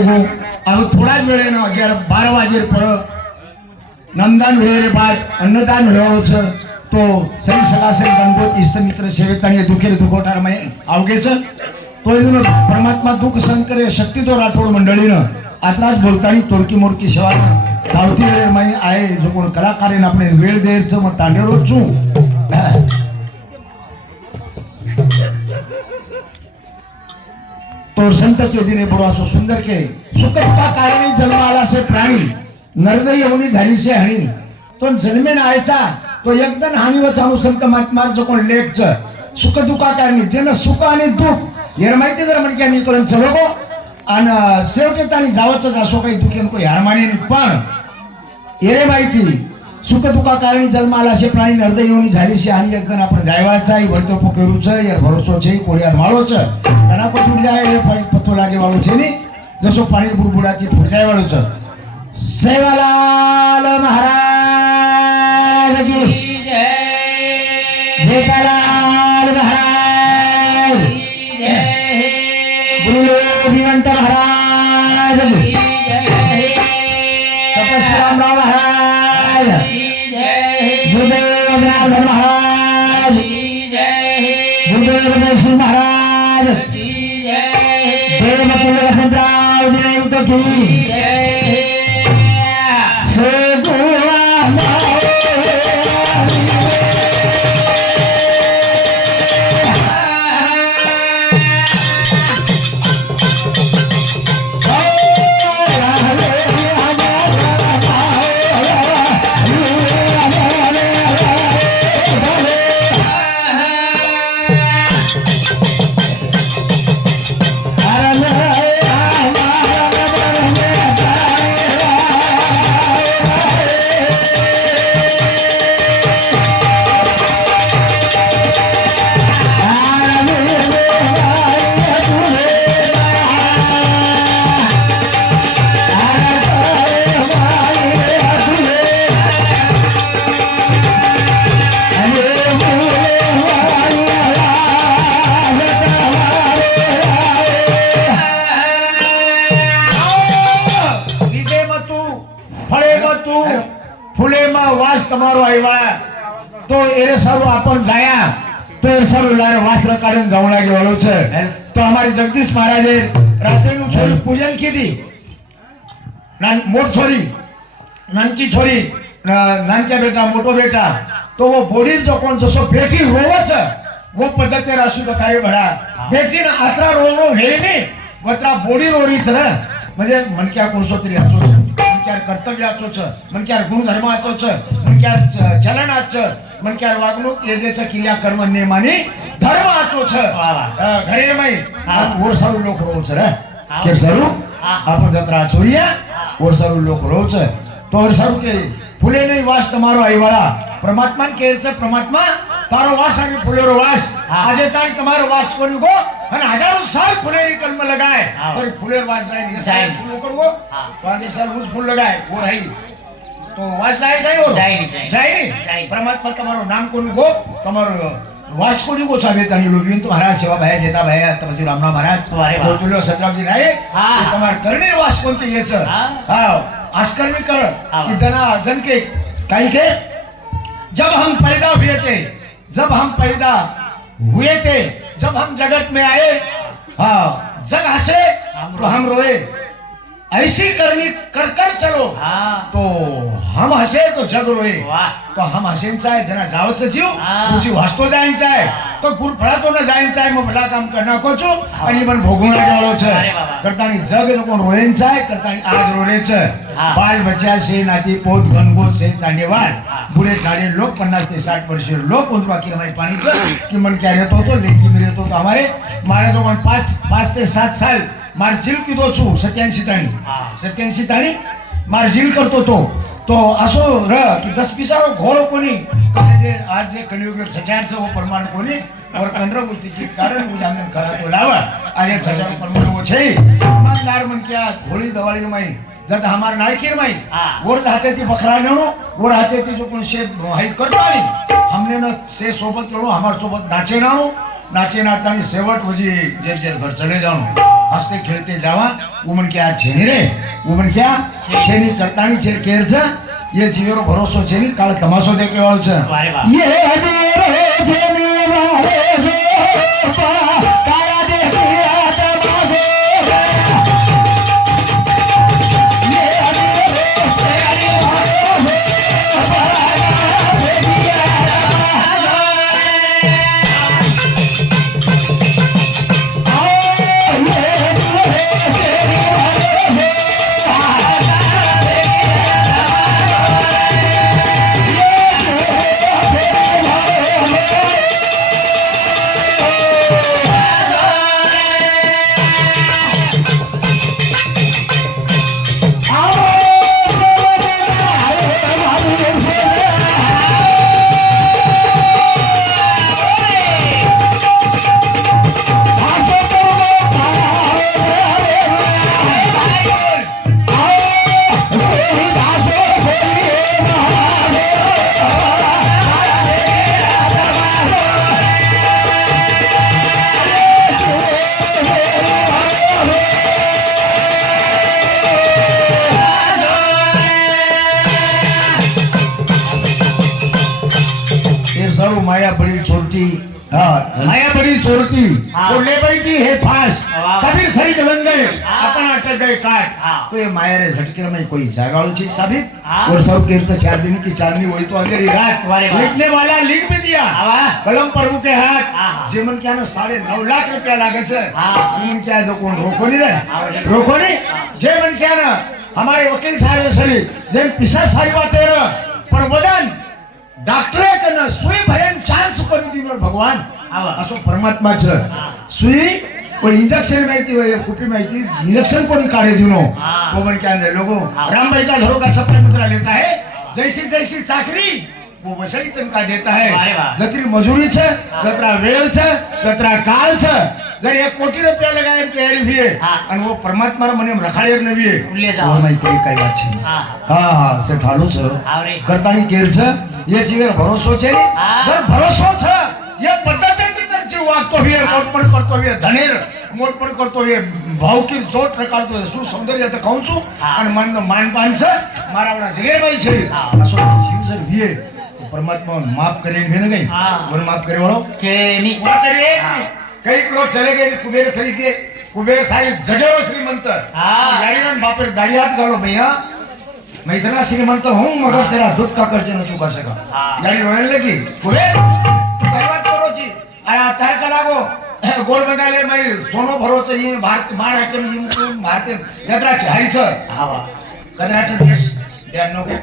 लोगों अब थोड़ा ज वेळेनं 11-12 वाजे पर नंदन वेळे बाद अन्नदान व्हावं छ तो सही सलासेल गणपती इष्टमित्र सेवेतानी दुखेल दुखोटारमय आवगेच तो इथून परमात्मा दुःख सहन करे शक्ती तो राठोड मंडळीनं आताच बोलतानी तोडकी मोडकी सेवा धावती वेळेमय आहे जो कोण कलाकारीन આપણે વેળ દેર મત તાંડેરો છું तो संत के दिने बडवासो सुंदर के सुखपा कारणी जन्म आला से प्राणी नरदय येऊनी झाली से हणी तो जन्मेन आयचा तो एकदम हानीवर चालू संत महात्मा जो कोण लेखच सुख दुखा कारणी जेना सुख आणि दुःख यार माहिती जर म्हणजे मी कळन चलो आणि शेवटेतानी जावच असो काही दुखेन કોઈ हारमानी पण येरे माहिती सुख दुखा कारणी जन्म आला से प्राणी नरदय येऊनी झाली से आणि एकदम आपण गायवाचा वर्तो पोकेरूच यार भरोસો છે કોડિયાર માળો છે તના પર ફૂટ જાય એ પતો લાગે વાળો છે ની જસો પાણી બુડબુડાથી ફૂટ જાય વાળો છે સેવાલાલ મહારાજ કી જય જેઠાલાલ મહારાજ કી જય બોલો વિવંત મહારાજ કી જય તપસ્રામ મહારાજ કી જય ગુરુદેવ મહારાજ કી જય गुरुदेव महाराज की जय देव कुलवंतराव जी की जय से તમારો આવ્યા તો એ સર્વ આપણ ગયા તો એ સર્વ લારે વાસર કાઢીને જવું લાગે વાળો છે તો અમારી જગદીશ મહારાજે રાત્રિનું છોરી પૂજન કીધી મોટ છોરી નાનકી છોરી નાનકા બેટા મોટો બેટા तो वो बोड़ी जो कौन जसो बेटी रोवच वो पद्धती राशि तो काही बडा बेटी ना आसरा रोवणो हे नाही वत्रा बोडी रोरीच रे म्हणजे मनक्या कोणसोतरी असो मनक्या कर्तव्य असो मनक्या गुणधर्म असो मनक्या चलन असो मनक्या वागणूक येजेचं किल्ल्या कर्म नियमानी धर्म असो घरे मै वो सर्व लोक रोवच रे के सर्व आपण जत्रा चोरिया वो सर्व लोक रोवच तो सर्व के फुले नहीं वास તમારો આઈવાળા परमात्मा के परमात्मा तारो वास आणि फुलेरो वास आजे ताई તમારો वास कोणी गो અને હજારો સાલ ફુલેરી કર્મ लगाए और फुलेर वास जाए ये साल फूल करगो तो आगे साल उस फूल लगाए वो रही तो वास लाए जाए हो जाए परमात्मा તમારો नाम कोणी गो તમારો वास कोणी गो साबे तानी लोबीन तो महाराज सेवा भाई जेता भाई तपजी रामना महाराज तो तुलो सतरावजी नाही તમાર करणे वास कोणते येच हां आस्कर्मी कर कि जना जन के काई के जब हम पैदा हुए थे जब हम जगत में आए हाँ जग हंसे तो हम रोए ऐसी करनी कर कर चलो तो हम हंसे तो जग रोए तो हम हसेंचा आहे जना जावच जीव तुझी वाचतो जायचा आहे तो गुर फळातो न जायचा आहे मग भला काम करना कोचो आणि पण भोगवणा जावलो છે કરતાની જગ તો કોણ રોયંचा आहे કરતાની આજ રોરે છે बाल बच्चा से नाती पोत गणगोत से तांडेवाल बुढ़े ठाड़े लोग 50 से 60 वर्षीय लोग उन बाकी हमारे पानी कि मन क्या रहता हो तो लेकिन में रहता तो हमारे मारे तो 5 से 7 साल मार जिल की दो छू 87 ताणी मार जिल करतो तो असो र कि 10 पिसारो घोड़ो कोनी जे आज जे कलियुग सचारचं वो परमाणु कोनी और 15 गोष्टीची कारण उजामन करा तो लावा आज 1000 परमाणु वो छे ईमानदार मन क्या होळी दिवाळी में जब हमारे नायकीर में वो हाथे थी बकरा लेनो वो हाथे थी जो कोण से हाई करता नहीं हमने न से सोबत लेनो हमार सोबत नाचे नाचे नाचतानी सेवट वजी जेर घर चले जानो हसते खेळते जावा उमन क्या छेनी रे उमन क्या छेनी करतानी छे केर छ ये जीवेरो भरोસો છે ની કાળ તમાશો દે કેવાળ છે ये हदे जेनी वारे जो काया दे माया बड़ी छोटी माया बड़ी छोटी तो ले बैठी है फास कभी सही गलन गए अपन अटक गए काट तो ये माया रे झटके में कोई जागाड़ू चीज साबित और सब के तो 4 दिन की चांदनी हुई तो अंधेरी रात लिखने वाला लिख भी दिया कलम प्रभु के हाथ जेमन क्या ना 9.5 लाख रुपया लागे छे जेमन क्या तो कौन रोको नहीं रे रोको नहीं जेमन क्या ना हमारे वकील साहब सरी जेम पिसा सारी बातें पर वदन डॉक्टर कन सुई भयन चान्स करून दिलो भगवान असो परमात्मा छ सुई कोई इंजेक्शन माहिती होय कुपी माहिती इंजेक्शन कोणी काढे दिनो वो मन क्या है लोगों राम भाई का घरों का सप्लाई मुद्रा लेता है जैसी जैसी चाकरी वो वैसे तनका देता है जतरी मजूरी छ जतरा वेल छ जतरा काल छ जर 1 कोटी रुपया लगाए तैयारी भी है और वो परमात्मा मने रखाड़े नवी है वो नहीं कोई कई बात छे हां से ठालो छ करतानी केर छ ये जीवे भरोसो छे जर भरोसो छ ये पद्धती तरची वागतो भी मोटपण करतो भी धनेर मोटपण करतो भी भाव की जोट रकाळतो सु सौंदर्य त कहूं छु आणि मन मानपान छ मारावडा जगेरबाई छे असो जीव जर भी परमात्मा माफ करे भी न गई और माफ करे वालो के नी वो करे कई लोग चले गए कुबेर सरी के कुबेर सारी जगह श्रीमंत यारीन बापर दाढ़ी हाथ गालो भैया मैं इतना श्रीमंत हूँ मगर तेरा दुख का कर्ज न चुका सका यारी रोने लगी कुबेर बात करो जी आया तय कलागो गोल बगाले मैं सोनो भरो चाहिए भारत महाराष्ट्र में जिनको भारत यात्रा चाही छ कदराचे देश 92 के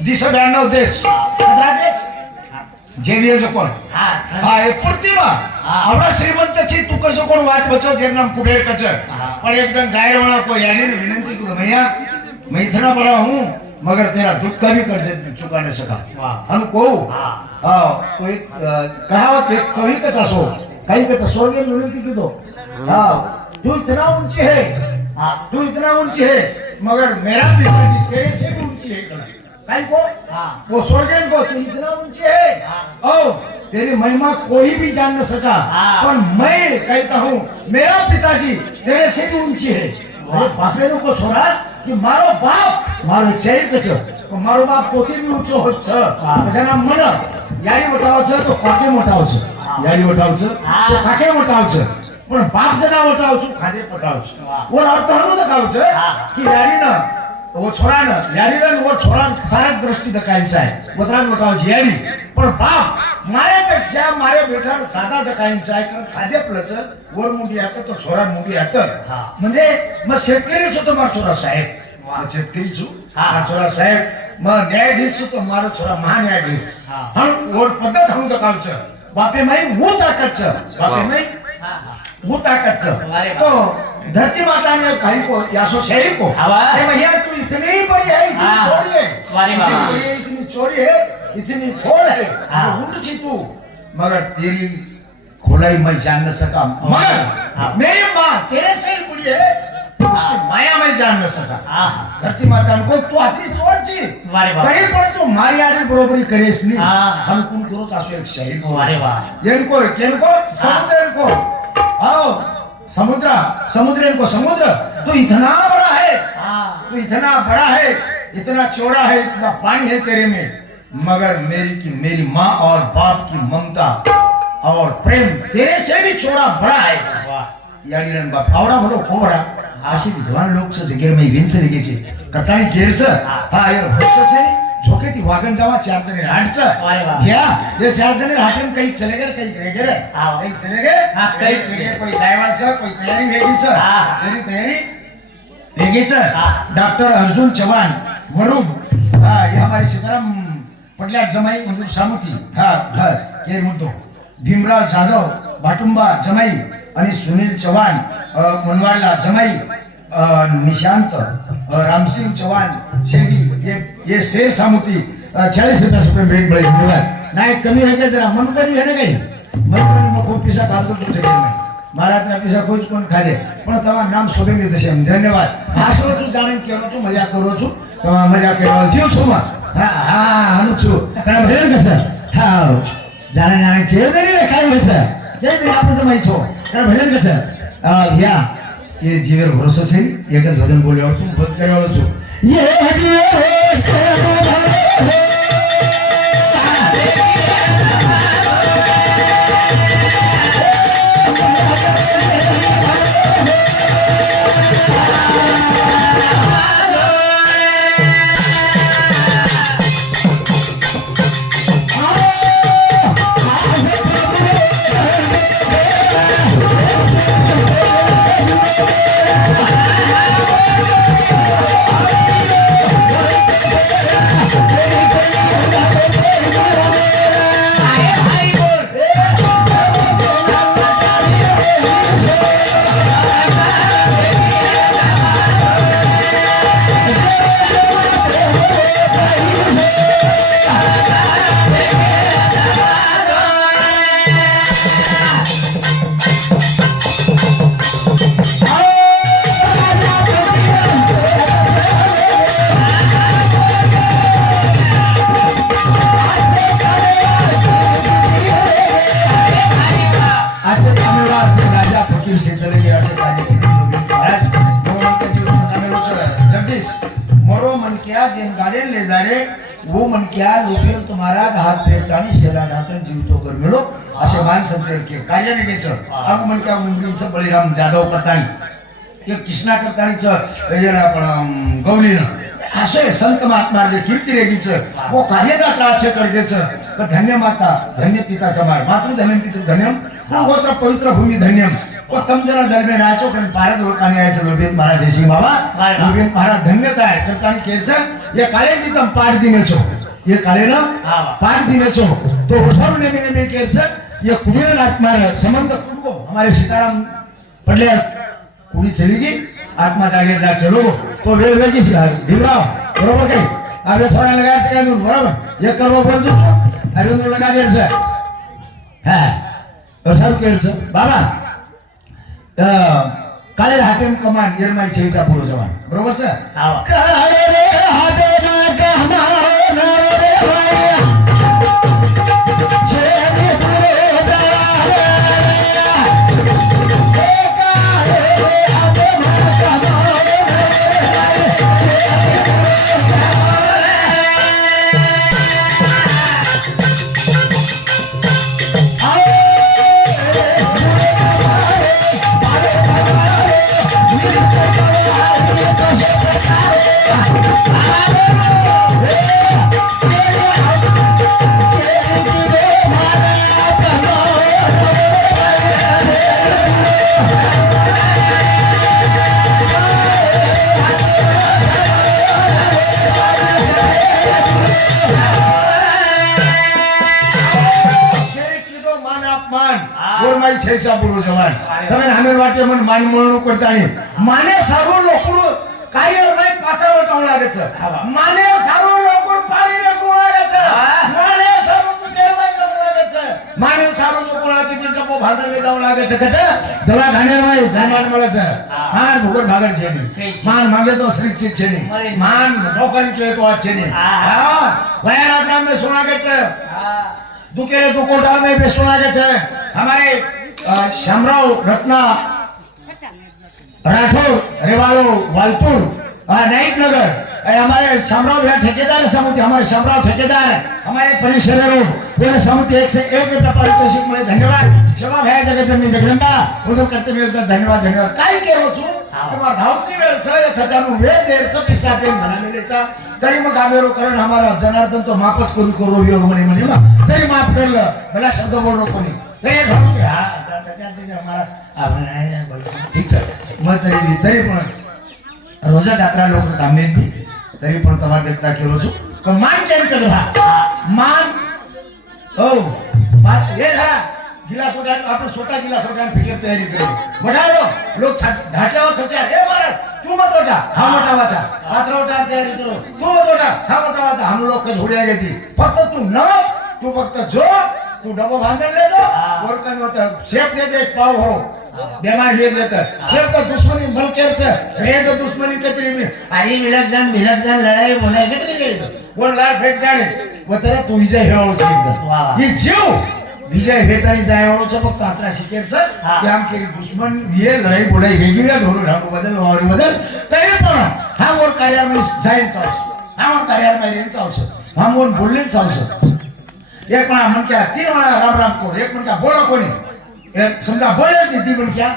292 देश कदरा देश जेवीए जो कोण हा एक प्रतिमा आवडा श्रीमंत छी तू कसो कोण वाट बचो तेर नाम कुबेर कच पण एकदम जाहिर वाला को यानी ने विनंती की भैया मैं इतना बड़ा हूं मगर तेरा दुख का भी कर्ज चुका न सका हम को कोई कहावत एक कोई कथा सो कहीं पे स्वर्गीय विनंती की दो तू इतना ऊंचे है तू इतना ऊंचे है मगर मेरा पिताजी तेरे से भी ऊंचे है कहीं को वो स्वर्गन को तू इतना ऊंचे है ओ तेरी महिमा कोई भी जान न सका पर मैं कहता हूँ मेरा पिताजी तेरे से भी ऊंचे है अरे बापे को छोड़ा कि मारो बाप मारो चैर कछ तो मारो बाप पोते भी ऊंचो हो छ बजाना मन यारी मोटाव छ तो काके मोटाव छ यारी मोटाव छ तो काके मोटाव छ पण बाप जना मोटाव छ खादे मोटाव छ वो अर्थ हनु देखाव छ कि यारी न वो छोरा न यारी न वो छोरा सारा दृष्टि दकायचा आहे वत्रान मोटाव छ यारी पण बाप मारेपेक्षा मारे बेटा साधा दकायचा आहे कारण खादे प्लच वर मुंडी आता तो छोरा मुंडी आता म्हणजे मग शेतकरी छु तो मारो छोरा साहेब शेतकरी छु छोरा साहेब मग न्यायाधीश छु तो मारो छोरा महान्यायाधीश हम और पद्धत हम दकाव छ बापे माई वो ताकत छ बापे माई वो ताकत छ तो धरती माता ने कहीं को यासो शहर को भैया तू इतनी बड़ी है इतनी छोड़ी है इतनी छोड़ी है इतनी खोल है ऊंट छी तू मगर तेरी खोलाई मैं जान न सका मगर मेरी माँ तेरे से ही बड़ी है उसकी माया मैं जान न सका धरती माता को तू आतली छोड़ छी कहीं पर तू मारी आड़ी बरोबरी करेस नहीं हम कौन करो तासो एक शहर को इनको समुद्र को आओ समुद्र समुद्र इनको समुद्र तो इतना बड़ा है, तो इतना बड़ा है, इतना चौड़ा है, इतना पानी है तेरे में, मगर मेरी माँ और बाप की ममता और प्रेम तेरे से भी चौड़ा बड़ा है. याडीलन बाप आवडा बोलो खूप बडा अशी विद्वान लोक जगेर में विंचरी गेचे कथानी गेरच हा यार होतच है झोके ती वागण जावा चार तने हाटच या ये चार तने हाटन काही चले गए काही रह गए काही चले गए काही रह गए कोई जायवाच कोई तयारी वेगळीच तरी तयारी वेगळीच. डॉक्टर अर्जुन चव्हाण वरुड ये हमारे सीताराम पडल्या जमाई मंजूर सामुती बस ये मुद्दो. भीमराव जाधव बाटुंबा जमाई आणि सुनील चव्हाण मनवाडला जमाई, निशांत रामसिंग चव्हाण शेगी ये से सामुती 40 रुपये भेट बड़े धन्यवाद. नाही कमी है क्या जरा मन करी है ना काही मन मग खूप पिसा खातो तुमच्या घरी महाराज पिसा कोई कोण खाले पण તમારું નામ શોભેંગે દશે. ધન્યવાદ. હાસો છું જાણીને કેરો છું મજા કરો છું તમારા મજા કરવા જીવ છું માં હા અનુ છું તારા ભેર કસે હા જાણે જાણે કેર નહીં ખાઈ વસે કે આપણે જમાઈ છો તારા ભેર કસે યા ये जीवर भरोसा છે એક જ ભજન બોલ્યો છું ભજ કર્યો છું ये वो मन क्या लोकेल तुम्हारा हात फेरतानी शेला नाटन जीवतो कर मिळो असे मान संतेर के कार्य निघेचं आग मन क्या मुंगीचं बळीराम जाधव करतानी एक कृष्णा करतानीचं याला आपण गौरीनं असे संत महात्मा जे कीर्ती रेगीचं वो कार्याचा काळाचे करदेचं तर धन्य माता धन्य पिता जमाय मातृ धन्य पितृ धन्यम गोत्र पवित्र भूमी धन्यम वो तम जरा जन्मे राचो पण भारत लोकांनी यायचं लोभेत महाराज जयसिंग बाबा लोभेत महाराज धन्यता आहे करतानी केलचं ये काळे मी पार दिनेचो ये काळे ना पार दिनेचो तो होसारू नेमे नेमे केलचं ये कुडीर आत्मा समंत कुडको हमारे सीताराम पडले कुडी चली गई आत्मा जागे जा चलो तो वेळ वेगळी भीमराव बरोबर काही आगे थोडा लगायचं काय बरोबर एक कर्म बोल दू अरे लगा द्यायचं हा होसारू केलचं बाबा काळे हातेम कमान निर्माई छेचा पुढे जवान बरोबर सर काळे रे हाते ना कमाना रे होया छेने पुढे जारे काळे रे हाते ना कमाना छेचा पुरो जवान તમે હામે વાટે મન માન મળણું કરતા નહીં માને સારું લોકો કાયર ભાઈ પાછળ વટાવ લાગે છે માને સારું લોકો પાડીને કોણ લાગે છે માને સારું તો કેવાય જમ લાગે છે માને સારું તો કોણાથી કે ડબો ભાગને જાવ લાગે છે કે દવા ખાનેમાં ધનવાન મળે છે માન ભગવાન ભાગર છે ની માન માંગે તો શ્રીચિત છે ની માન ઢોકન કે તો છે ની હા વયા રામ में सुना के છે दुकेरे दुकोटा में भी सुना के છે हमारे शामराव रत्ना राठौर रेवाड़ो वालपुर नाइक नगर हमारे शामराव भैया ठेकेदार समिति हमारे शामराव ठेकेदार हमारे परिसर रोड समिति 1 से 1 रुपया पारितोषिक मुळे धन्यवाद क्षमा भैया जगदंबी जगदंबा उदो करते वेळ धन्यवाद धन्यवाद काय केलो છું તમાર धावती वेळ છે છજાનું વેळ દેર તો પિસા દેન બનાવી લેતા तरी मग आमेरो कारण हमारा जनार्दन तो माफच करू योग म्हणे तरी माफ करलं मला शब्द बोल नको नाही तरी भाऊ हमारा ठीक છે मग तरी पण रोजा दात्रा लोक कामने तरी पण તમારા વ્યક્તા કેલો છું કે માન કેમ કરો માન ઓ बात ये था गिलास उठान आपण स्वतः गिलास उठान फिकर तयारी करू बढ़ाओ लोग ढाच्यावर छच्या ए महाराज तू मत उठा हा मोठा वाचा पात्र उठा तयारी करो तू मत उठा हा मोठा वाचा हम लोग के झोड्या घेती फक्त तू न तू फक्त जो तू डबो बांधून ले दो वरकन होत शेप दे दे पाव हो बेमा हे देत शेप तो दुश्मनी मलकेरच रे तो दुश्मनी कतरी में आई मिलक जान लढाई बोलाय कतरी रे वर लाड फेक जाणे वतरा तू विजय हेळो एकदम ही जीव विजय भेटाई जायवळोचं फक्त आता शिकेचं की आमचे दुश्मन ये लढाई बोलाय वेगवेगळ्या ढोरू ढाकू बदल वावरी बदल तरी पण हा वर कार्यालय जायचं औषध हा वर कार्यालय यांचं औषध हा वर बोललेच औषध एक म्हणा म्हणक्या 3 वेळा राम राम कोण एक म्हणक्या बोला कोणी एक समजा बोलायच नाही ती म्हणक्या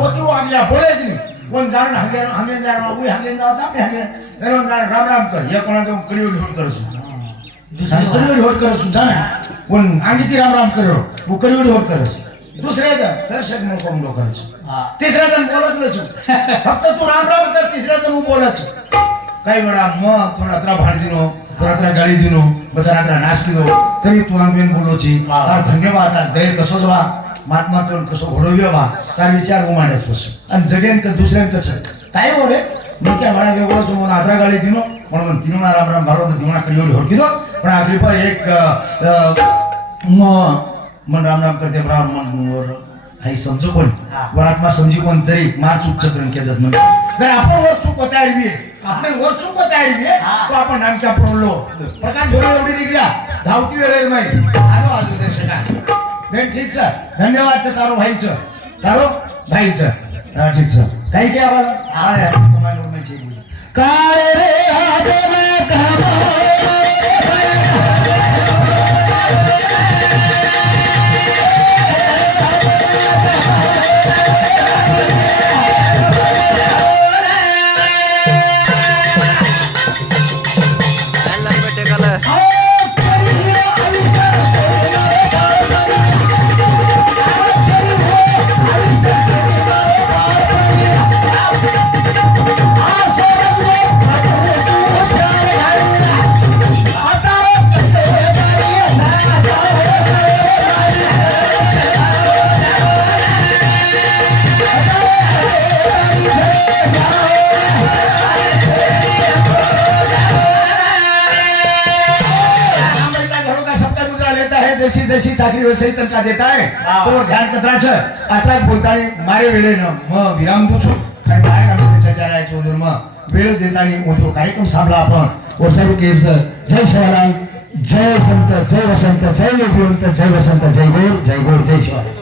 वो तू आम्ही बोलायच नाही कोण जाण हंगे जाण उई हंगे जात आपले हंगे जाण राम राम कर एक म्हणा तो कडिवडी होत करस कडिवडी होत करस जाण कोण आंगीती राम राम करो वो कडिवडी होत करस दुसऱ्याचा दर्शक नको म्हणलो करस तिसऱ्याचा बोलत नसू फक्त तू राम राम कर तिसऱ्याचा तू बोलच काही वेळा मग थोडा त्रा भाड दिनो थोडा गाडी दिनो बजारा नाश किलो तरी तू आम्ही बोलोची धन्यवाद दय कसो जवा महात्मा तो कसो घडव्यो वा त्या विचार उमाडच बस आणि जगेन का दुसऱ्यान कसं काय हो रे मग त्या भाडा वेगळो तो म्हणून आद्रा गाडी दिनो म्हणून तिनुना राम राम भालो दिवना कडिवडी होत किदो पण आगली पण एक मन राम राम करते ब्राह्मण हाई समजू पण वरात्मा समजी पण तरी मार चूक चक्रण केलंच म्हणजे जर आपण वर चूक होतायवी आपण वर चूक होतायवी तो आपण नामच्या पडलो प्रकाश धोरे एवढी निघला धावती वेळेर नाही आलो दर्शका बेन ठीक छ धन्यवाद तारो भाईचं तारो भाईचं ठीक छ काही काय आवाज तुम्हाला म्हणायची काय रे आदे में कहा जशी चाकरी व्यवसाय तनका देता है तो ध्यान कतराच आता बोलतानी मारे वेळेनं मग विराम देतो आणि बाहेर आम्ही सचारायचो मग वेळ देतानी तो कार्यक्रम साबला आपण वर्षारू केरचं जय शिवराय जय संत जय वसंत जय योगवंत जय वसंत जय गोर जय शिवाय